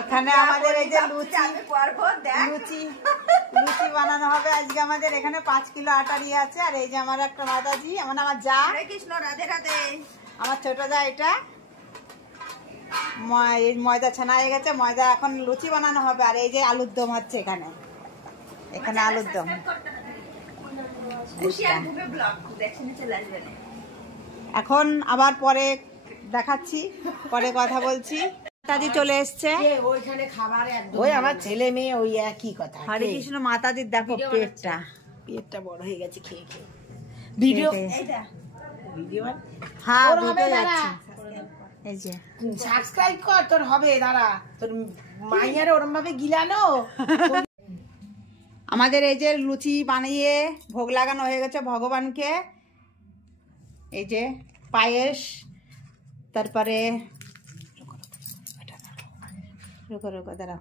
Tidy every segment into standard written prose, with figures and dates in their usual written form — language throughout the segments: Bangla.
এখানে আমাদের এই যে লুচি বানানো হবে আজকে। আমাদের এখানে 5 কিলো আটার ইয়ে আছে। আর এই যে আমার একটা মাতাজি, আমার যা, কৃষ্ণ, রাধে রাধে। আমার ছোট যা, এটা ময়দা ছানা হয়ে গেছে, ময়দা এখন লুচি বানানো হবে। আর এই যে আলুর দম হচ্ছে এখানে, আলুর দম। এখন আবার পরে দেখাচ্ছি, পরে কথা বলছি। মাতাজি চলে এসছে ওইখানে খাবার একদম, ওই আমার ছেলে মেয়ে ওই একই কথা। হরে কৃষ্ণ। মাতাজির দেখো পেটটা বড় হয়ে গেছে খেয়ে খেয়ে। ভিডিও হ্যাঁ ভিডিও যাচ্ছে। এই যে সাবস্ক্রাইব কর, তোর হবে। দাঁড়া, তোর মাইয়ার ওরম ভাবে গিলানো। আমাদের এই যে লুচি বানিয়ে ভোগ লাগানো হয়ে গেছে ভগবানকে। এই যে পায়েস, তারপরে দাঁড়াও,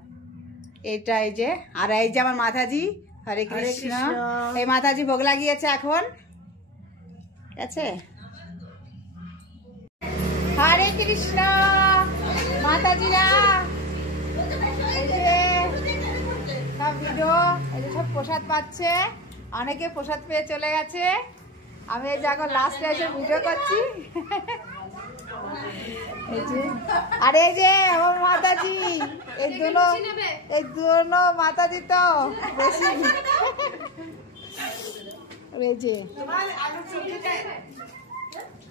এইটা এই যে, আর এই যে আমার মাতাজি, হরে কৃষ্ণ। এই মাতাজি ভোগ লাগিয়েছে এখন, ঠিক আছে। হরে কৃষ্ণ। মাতাজিরা এই যে সব ভিডিও, এই যে সব প্রসাদ পাচ্ছে, অনেকে প্রসাদ পেয়ে চলে গেছে। আমি এই যে এখন লাস্টে এসে ভিডিও করছি। আর এই যে আমার মাতাজি, এই দুনো মাতাজি তো বেশি। এই যে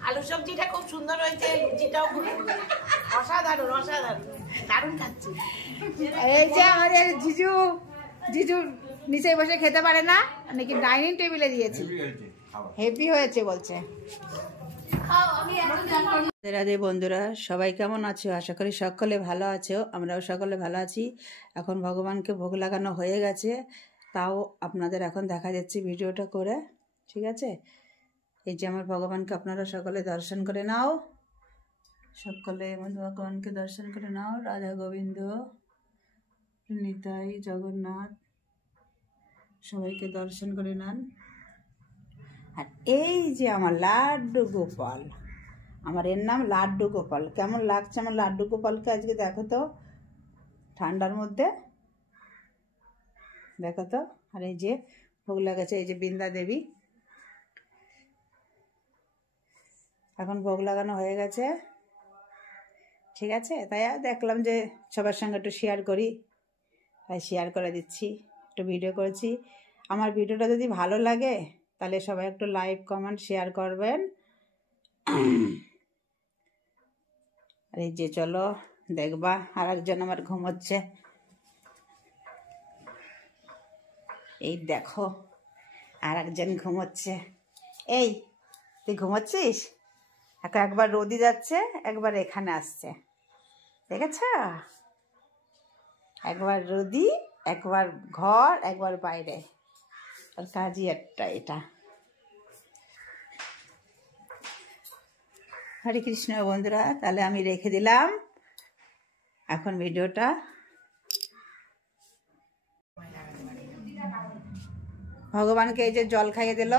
আলু সবজিটা খুব সুন্দর হয়েছে, লুচিটাও খুব অসাধারণ, দারুণ খাচ্ছি। এই যে আমাদের জিজু নিচে বসে খেতে পারে না, নাকি ডাইনিং টেবিলে দিয়েছি, হেভি হয়েছে বলছে। রাধে বন্ধুরা, সবাই কেমন আছো? আশা করি সকলে ভালো আছো, আমরাও সকলে ভালো আছি। এখন ভগবানকে ভোগ লাগানো হয়ে গেছে, তাও আপনাদের এখন দেখা যাচ্ছে ভিডিওটা করে, ঠিক আছে। এই যে আমার ভগবানকে আপনারা সকলে দর্শন করে নাও, সকলে ভগবানকে দর্শন করে নাও। রাধা গোবিন্দ, নিতাই, জগন্নাথ, সবাইকে দর্শন করে নেন। আর এই যে আমার লাড্ডু গোপাল, আমার এর নাম লাড্ডু গোপাল। কেমন লাগছে আমার লাড্ডু গোপালকে আজকে? দেখো তো, ঠান্ডার মধ্যে দেখো তো। আর এই যে ভোগ লাগাচ্ছে এই যে বৃন্দা দেবী, এখন ভোগ লাগানো হয়ে গেছে, ঠিক আছে। তাই দেখলাম যে সবার সঙ্গে একটু শেয়ার করি, তাই শেয়ার করে দিচ্ছি, একটু ভিডিও করেছি। আমার ভিডিওটা যদি ভালো লাগে তাহলে সবাই একটু লাইক, কমেন্ট, শেয়ার করবেন। আর এই যে চলো দেখবা, আর একজন আমার ঘুমোচ্ছে, এই দেখো আর একজন ঘুমোচ্ছে। এই তুই ঘুমোচ্ছিস? একবার রোদি যাচ্ছে, একবার এখানে আসছে, দেখেছ? একবার রোদি, একবার ঘর, একবার বাইরে, আর কাজই একটা এটা। হরে কৃষ্ণ বন্ধুরা, তাহলে আমি রেখে দিলাম এখন ভিডিওটা। ভগবানকে এই যে জল খাইয়ে দিল।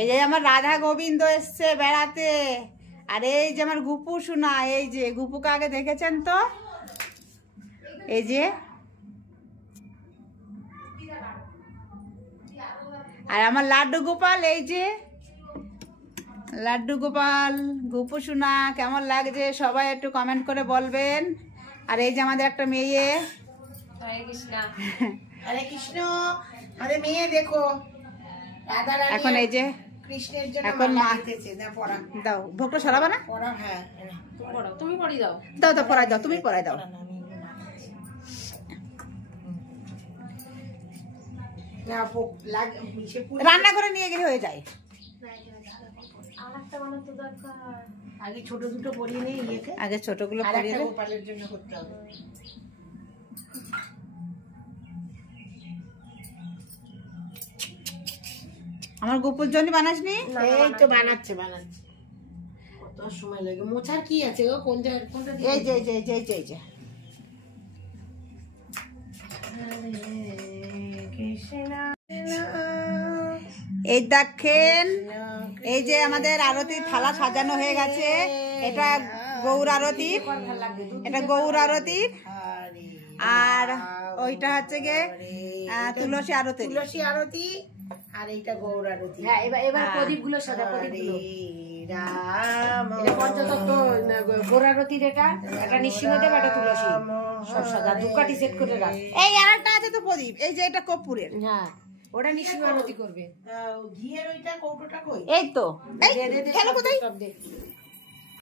এই যে আমার রাধা গোবিন্দ এসছে বেড়াতে। আর এই যে আমার গুপু সোনা, এই যে গুপুকে আগে দেখেছেন তো, এই যে। আর আমার লাড্ডু গোপাল, এই যে লাড্ডু গোপাল, গুপু সোনা। কেমন লাগছে সবাই একটু কমেন্ট করে বলবেন। আর এই যে আমাদের একটা মেয়ে, হরে কৃষ্ণ, হরে কৃষ্ণ। আমাদের মেয়ে দেখো, এখন এই যে কৃষ্ণের জন্য এখন মা দাও, ভোগটা সরাবে না? হ্যাঁ, তুমি পড়ি দাও, দাও দাও, পড়াই দাও, তুমি পড়াই দাও। রান্না করে নিয়ে গেলে হয়ে যায়। আগে ছোট দুটো পরিয়ে নেই, আগে ছোটগুলো পরিয়ে নেই, গোপালের জন্য করতে হবে। আমার গোপুর জন্য বানাসনি? এই তো বানাচ্ছে। কত সময় লাগে, মোছার কি আছে গো? কোন জায়গা? এই যে এই যে এই যে এই যে এই দেখেন, এই যে আমাদের আরতি থালা সাজানো হয়ে গেছে। এটা গৌর আরতির, এটা গৌর আরতির, আর ওইটা হচ্ছে গিয়ে তুলসী আরতি। তুলসী আরতি আর এইটা গৌর আরতি। হ্যাঁ, এবার প্রদীপগুলো সাদা প্রদীপগুলো। রাম এটা পঞ্চতত্ত্ব গৌর আরতির, এটা নৃসিংহদেব, এটা তুলসী, সব সাদা। ধূপকাঠি সেট করে রাখ। এই আরেকটা আছে তো প্রদীপ, এই যে এটা কর্পূরের। হ্যাঁ, ওটা নৃসিংহ আরতি করবে। ঘিয়ের ওইটা কৌটোটা কই? এই তো এই খেলো কোথায়? সব দেখ।